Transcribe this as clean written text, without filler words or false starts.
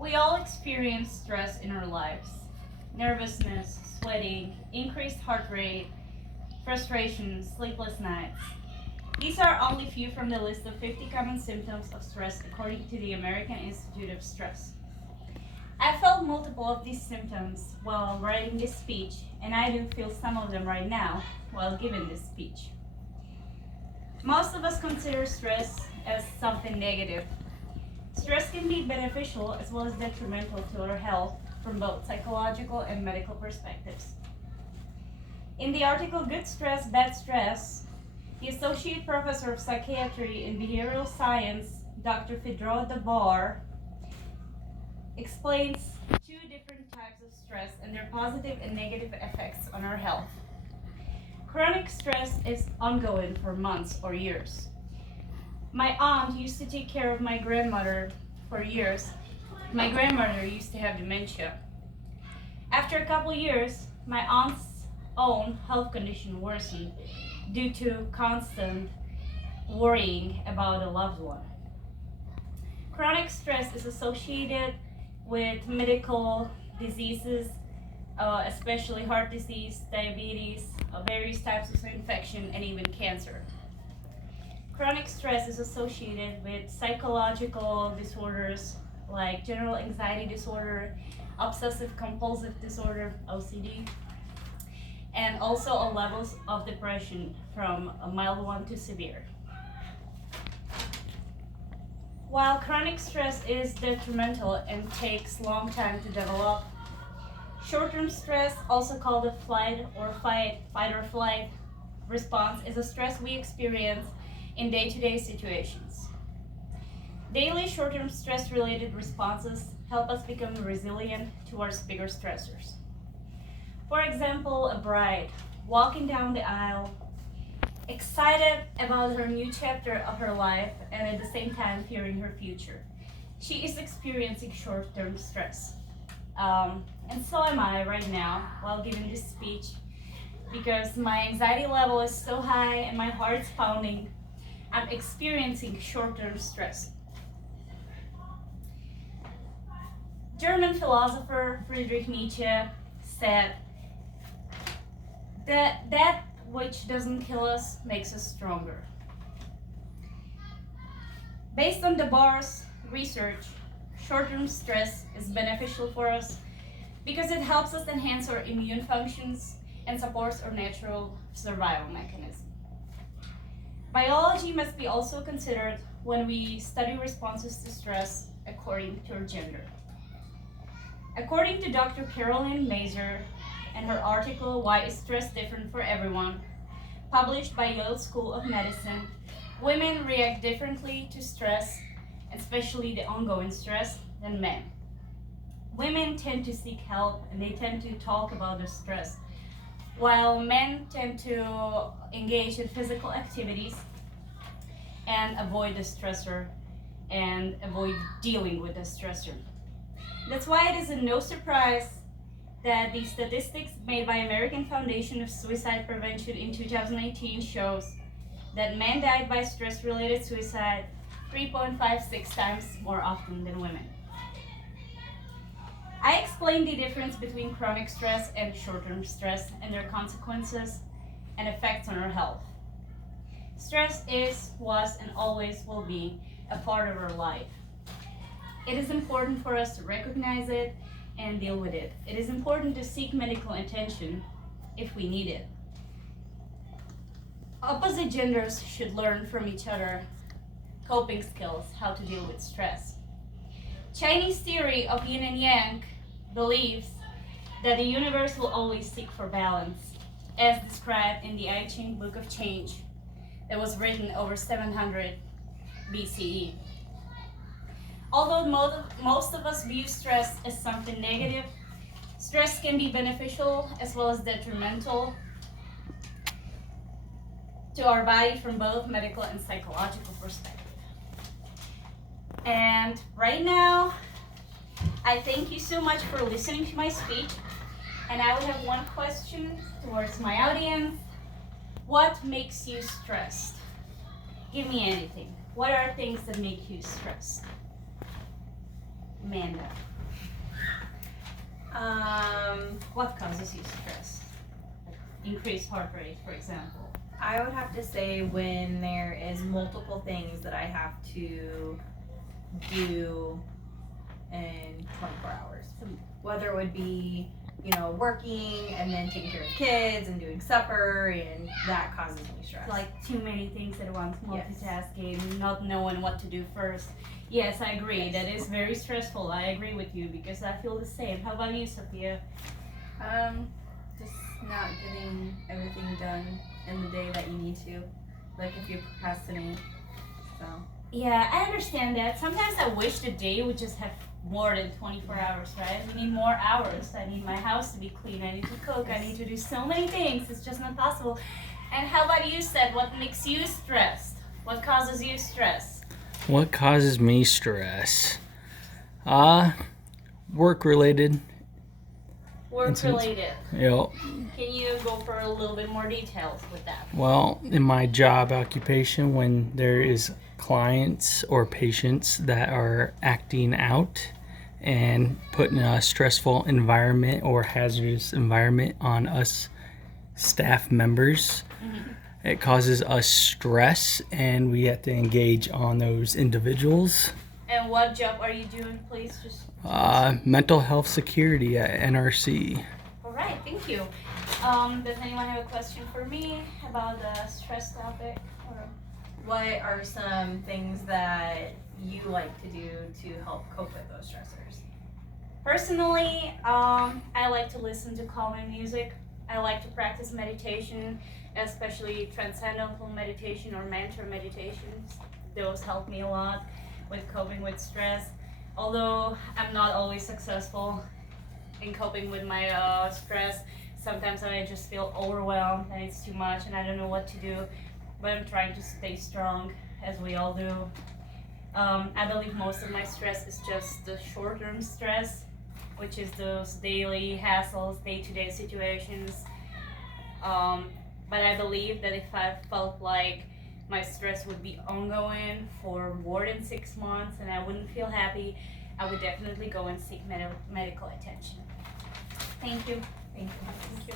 We all experience stress in our lives. Nervousness, sweating, increased heart rate, frustration, sleepless nights. These are only few from the list of 50 common symptoms of stress according to the American Institute of Stress. I felt multiple of these symptoms while writing this speech, and I do feel some of them right now while giving this speech. Most of us consider stress as something negative. Stress can be beneficial as well as detrimental to our health from both psychological and medical perspectives. In the article Good Stress, Bad Stress, the Associate Professor of Psychiatry and Behavioral Science, Dr. Fedor Dabar, explains two different types of stress and their positive and negative effects on our health. Chronic stress is ongoing for months or years. My aunt used to take care of my grandmother for years. My grandmother used to have dementia. After a couple years, my aunt's own health condition worsened due to constant worrying about a loved one. Chronic stress is associated with medical diseases, especially heart disease, diabetes, various types of infection, and even cancer. Chronic stress is associated with psychological disorders like general anxiety disorder, obsessive compulsive disorder, OCD, and also levels of depression from a mild one to severe. While chronic stress is detrimental and takes long time to develop, short-term stress, also called a fight or flight response, is a stress we experience in day-to-day situations. Daily short-term stress-related responses help us become resilient towards bigger stressors. For example, a bride walking down the aisle, excited about her new chapter of her life and at the same time fearing her future. She is experiencing short-term stress. And so am I right now while giving this speech because my anxiety level is so high and my heart's pounding. I'm experiencing short-term stress. German philosopher Friedrich Nietzsche said that which doesn't kill us makes us stronger. Based on Dabar's research, short-term stress is beneficial for us because it helps us enhance our immune functions and supports our natural survival mechanism. Biology must be also considered when we study responses to stress according to our gender. According to Dr. Caroline Mazur and her article, Why is Stress Different for Everyone?, published by Yale School of Medicine, women react differently to stress, especially the ongoing stress, than men. Women tend to seek help and they tend to talk about their stress, while men tend to engage in physical activities and avoid the stressor and avoid dealing with the stressor. That's why it is no surprise that the statistics made by American Foundation of Suicide Prevention in 2018 shows that men died by stress-related suicide 3.56 times more often than women. I explained the difference between chronic stress and short-term stress and their consequences and effects on our health. Stress is, was, and always will be a part of our life. It is important for us to recognize it and deal with it. It is important to seek medical attention if we need it. Opposite genders should learn from each other coping skills, how to deal with stress. Chinese theory of yin and yang believes that the universe will always seek for balance, as described in the I Ching Book of Change that was written over 700 BCE. Although most of us view stress as something negative, stress can be beneficial as well as detrimental to our body from both medical and psychological perspective. And right now, I thank you so much for listening to my speech. And I would have one question towards my audience. What makes you stressed? Give me anything. What are things that make you stressed? Amanda. What causes you stress? Like increased heart rate, for example. I would have to say when there is multiple things that I have to do in 24 hours. Whether it would be, working and then taking care of kids and doing supper, and that causes me stress. Like too many things at once, Yes. multitasking, not knowing what to do first. Yes, I agree. Yes. That is very stressful. I agree with you because I feel the same. How about you, Sophia? Just not getting everything done in the day that you need to. Like if you procrastinate. So Yeah, I understand that. Sometimes I wish the day would just have more than 24 hours, right? We need more hours. I need my house to be clean. I need to cook. I need to do so many things. It's just not possible. And how about you, Seth? What makes you stressed? What causes you stress? What causes me stress? Work related. Work related. Yep. Can you go for a little bit more details with that? Well, in my job occupation, when there is clients or patients that are acting out and putting a stressful environment or hazardous environment on us staff members, it causes us stress and we have to engage on those individuals. And what job are you doing, please? Just Mental health security at NRC. all right. Thank you. Does anyone have a question for me about the stress topic? Or What are some things that you like to do to help cope with those stressors? personally, I like to listen to calming music. I like to practice meditation, especially transcendental meditation or mantra meditations. Those help me a lot with coping with stress. Although I'm not always successful in coping with my stress, sometimes I just feel overwhelmed and it's too much and I don't know what to do. But I'm trying to stay strong, as we all do. I believe most of my stress is just the short-term stress, which is those daily hassles, day-to-day situations. But I believe that if I felt like my stress would be ongoing for more than 6 months and I wouldn't feel happy, I would definitely go and seek medical attention. Thank you. Thank you. Thank you.